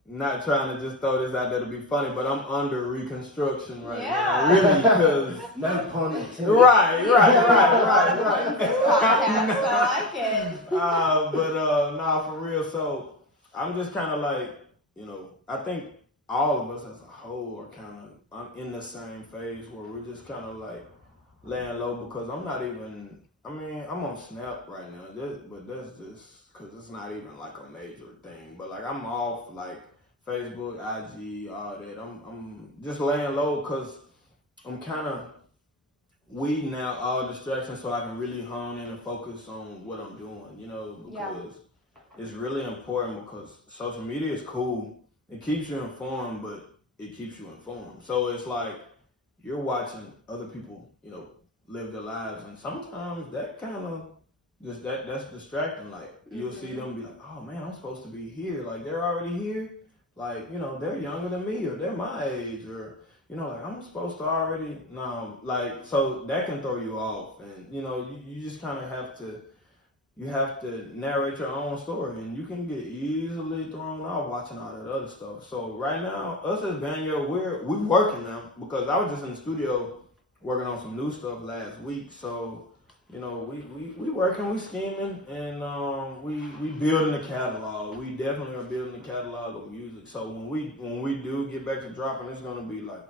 not trying to just throw this out there to be funny, but I'm under reconstruction right now, really, because no pun intended. right. Podcast, I like it. Nah, for real. So I'm just kind of like, I think all of us as a whole are kind of in the same phase where we're just kind of like laying low, because I'm on Snap right now, but that's just because it's not even like a major thing. But like I'm off like Facebook, IG, all that. I'm just laying low because I'm kind of weeding out all distractions so I can really hone in and focus on what I'm doing, because it's really important, because social media is cool. It keeps you informed, but it keeps you informed. So it's like you're watching other people, live their lives, and sometimes that kind of that's distracting. Like you'll see them be like, oh man, I'm supposed to be here. Like they're already here. Like, they're younger than me, or they're my age, or, like I'm supposed to already, so that can throw you off. And, you just kind of have to narrate your own story, and you can get easily thrown off watching all that other stuff. So right now, us as Ban Yo, we working now, because I was just in the studio working on some new stuff last week. So, we working, we scheming, and we building the catalog. We definitely are building the catalog of music. So when we do get back to dropping, it's gonna be like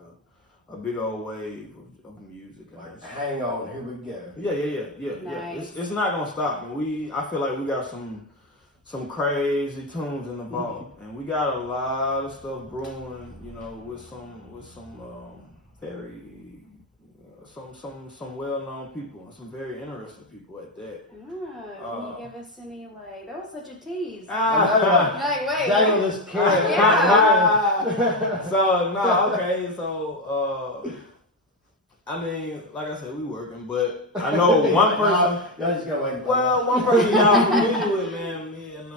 a big old wave of music. Like, hang on, here we go. Yeah. Nice. It's not gonna stop. And I feel like we got some crazy tunes in the vault, and we got a lot of stuff brewing. With some very some well-known people and some very interesting people at that. Can you give us any, like, that was such a tease. Like, wait. dangle this carrot. Yeah. So, no, okay, so, I mean, like I said, we working, but I know one person. Y'all just gotta wait. Well, one person y'all familiar with, man. Me and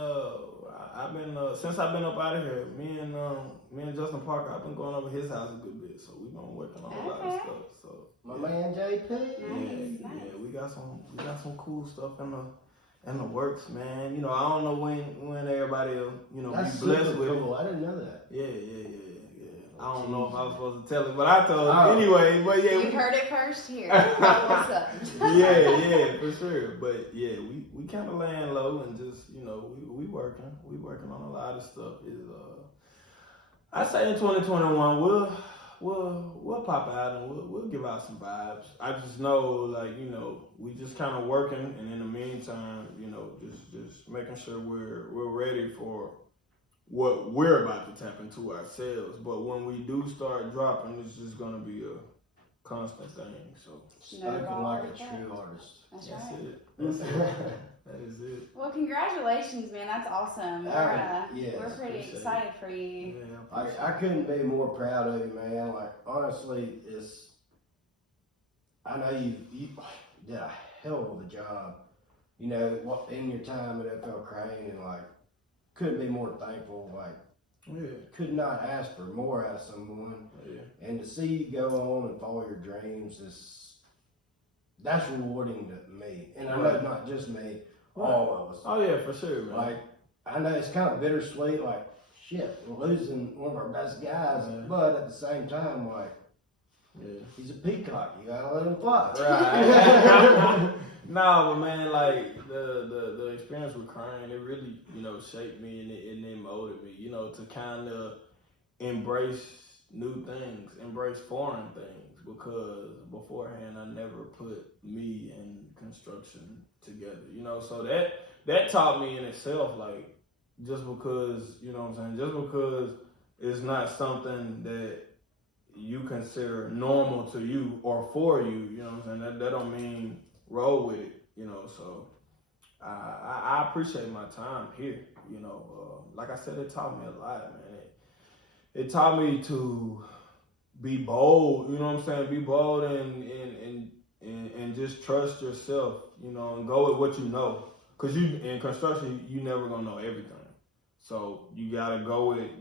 I've been since I've been up out of here. Me and Justin Parker, I've been going over his house a good bit, so we've been working on a lot of stuff. So my man JP. Nice. We got some cool stuff in the works, man. You know, I don't know when everybody will, That's be blessed super with cool. it. I didn't know that. Yeah. I don't know if I was supposed to tell it, but I told him Oh. anyway. But yeah, You heard it first here. What's up? yeah, for sure. But yeah, we kind of laying low and just we working on a lot of stuff. I say in 2021 we'll pop out and we'll give out some vibes. I just know we just kind of working, and in the meantime just making sure we're ready for what we're about to tap into ourselves. But when we do start dropping, it's just gonna be a constant thing. So Spoken like a true artist. That's that's right. it. That's it. That is it. Well, congratulations, man. That's awesome. Yes, We're pretty appreciate excited for you. Yeah, I couldn't be more proud of you, man. Like, honestly, I know you did a hell of a job, in your time at FL Crane, and couldn't be more thankful. Could not ask for more out of someone. Yeah. And to see you go on and follow your dreams that's rewarding to me. And I know not just me, all of us. Oh yeah, for sure, man. I know it's kind of bittersweet, shit, we're losing one of our best guys, but at the same time, he's a peacock. You gotta let him fly. Right. No, but man, the experience with Crane, it really, shaped me and it molded me, to kind of embrace new things, embrace foreign things, because beforehand I never put me and construction together, so that taught me in itself, just because, just because it's not something that you consider normal to you or for you, that don't mean roll with it, so I appreciate my time here, like I said, it taught me a lot, man. It taught me to be bold, be bold and just trust yourself, and go with what you know, because in construction, you never gonna know everything, so you gotta go with,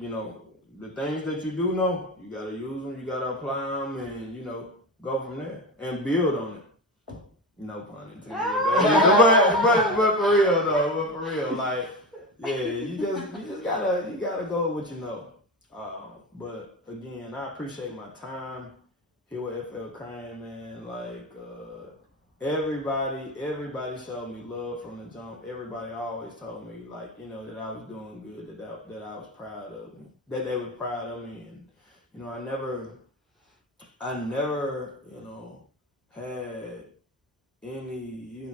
the things that you do know, you gotta use them, you gotta apply them, and go from there and build on it. No pun intended. but for real though. You just gotta go with what you know. But again, I appreciate my time here with FL Crane, man. Everybody showed me love from the jump. Everybody always told me that I was doing good, that I was proud of me, that they were proud of me, and I never had any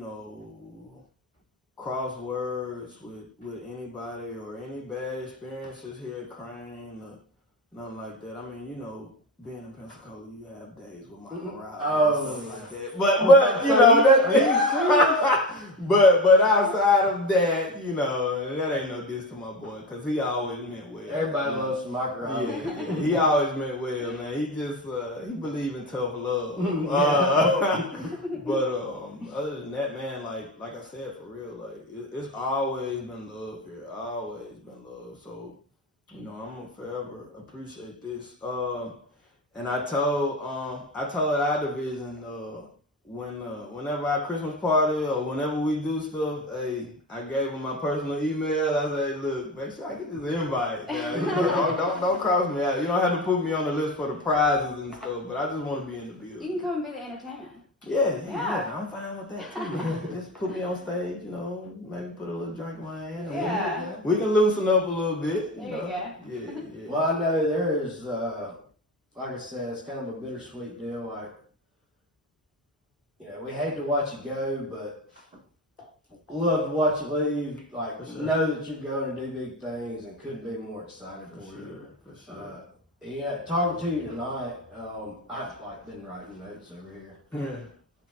crosswords with anybody or any bad experiences here at Crane or nothing like that. I mean, being in Pensacola, you have days with Michael Riley and stuff like that. But outside of that, that ain't no diss to my boy, because he always meant well. Everybody loves some Michael Riley. Yeah, he always meant well, man. He just he believed in tough love. But other than that, man, like I said, for real, it's always been love here. Always been love. So, I'm gonna forever appreciate this. And I told our division whenever our Christmas party or whenever we do stuff, hey, I gave them my personal email. I say, look, make sure I get this invite. Don't cross me out. You don't have to put me on the list for the prizes and stuff, but I just want to be in the building. You can come and be the entertainment. Yeah, I'm fine with that too, man. Just put me on stage, maybe put a little drink in my hand. Yeah. We can loosen up a little bit. There you go. Yeah. Well, I know there is, like I said, it's kind of a bittersweet deal. We hate to watch you go, but love to watch you leave. For sure. Know that you're going to do big things and couldn't be more excited for you. For sure. Yeah, talking to you tonight, I've like been writing notes over here. Yeah.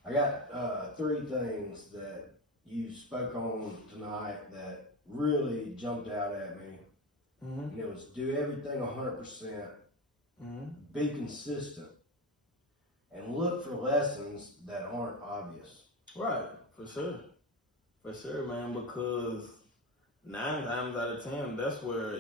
I got 3 things that you spoke on tonight that really jumped out at me. Mm-hmm. And it was do everything 100%, be consistent, and look for lessons that aren't obvious. Right, for sure, man. Because 9 times out of 10, that's where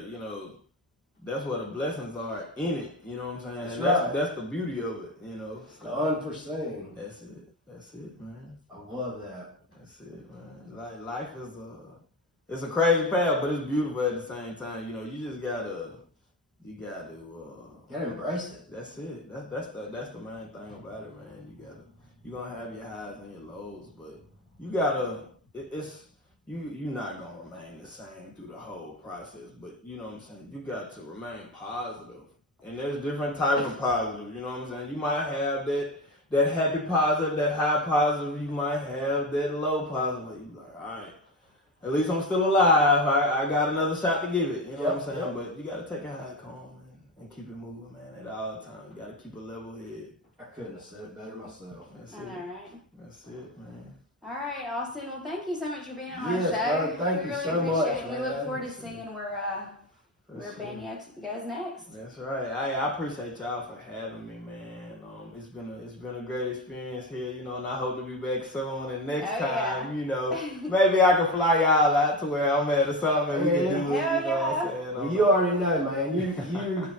that's where the blessings are in it. You know what I'm saying? That's And right. that's the beauty of it. You know, The unforeseen. That's it, man. I love that. That's it, man. Like life is it's a crazy path, but it's beautiful at the same time. You know, you just gotta Embrace it. That's it. That's the main thing about it, man. You're gonna have your highs and your lows, but you gotta you're not gonna remain the same through the whole process. But you know what I'm saying? You got to remain positive. And there's different types of positive, you know what I'm saying? You might have that happy positive, that high positive, you might have that low positive. You like, all right, at least I'm still alive. I got another shot to give it, you know what I'm saying? Yep. But you gotta take a high calm and keep it moving, man, at all times. You gotta keep a level head. I couldn't have said it better myself. That's I it. know, right? That's it, man. All right, Austin. Well, thank you so much for being on our Yes, show. brother, thank we you really so appreciate much, it. We look man. forward to seeing where Ban Yo goes next. That's right. I appreciate y'all for having me, man. It's been a great experience here, you know, and I hope to be back soon. And next time, you know, maybe I can fly y'all out to where I'm at or something. And we can do it, you know what I'm saying? Well, you already know, man. You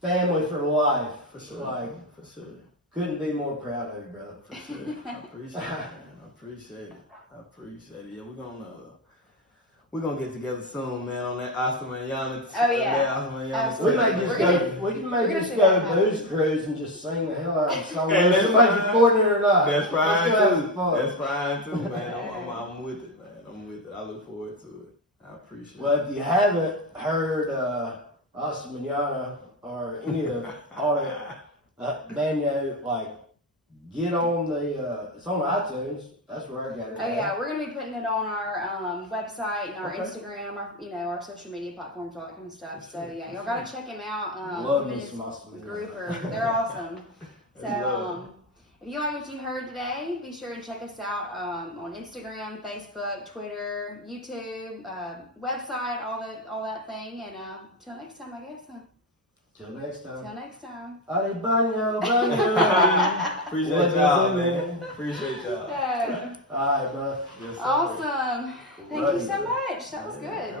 family for life. For sure. Like, for sure. couldn't be more proud of you, brother. For sure. I appreciate it, man. I appreciate it. Yeah, we're gonna get together soon, man, on that Audi Ban Yo. Oh, yeah. We may We're just gonna- go do that. booze cruise and just sing the hell out of the song. And that's Somebody's fine. recording it or not. That's fine Let's go have too. some fun. That's fine too, man. I'm with it, man. I'm with it. I look forward to it. I appreciate Well, it. if you haven't heard Audi Ban Yo or any of Audi Ban Yo, like, get on the, it's on iTunes. That's where I got it. Oh yeah, we're gonna be putting it on our website and our Okay. Instagram, our social media platforms, all that kind of stuff. So yeah, y'all gotta check him out. Love him and me his some Audi Ban Yo. group they're awesome. So Love if you like what you heard today, be sure to check us out on Instagram, Facebook, Twitter, YouTube, website, all that thing. And till next time, I guess. Till next time. Till next time. Audi Ban Yo, Ban Yo. Appreciate What y'all, is it, man. man? Appreciate y'all. So, All right, bro. Yes, sir. awesome. Thank you so Right. much. That was good.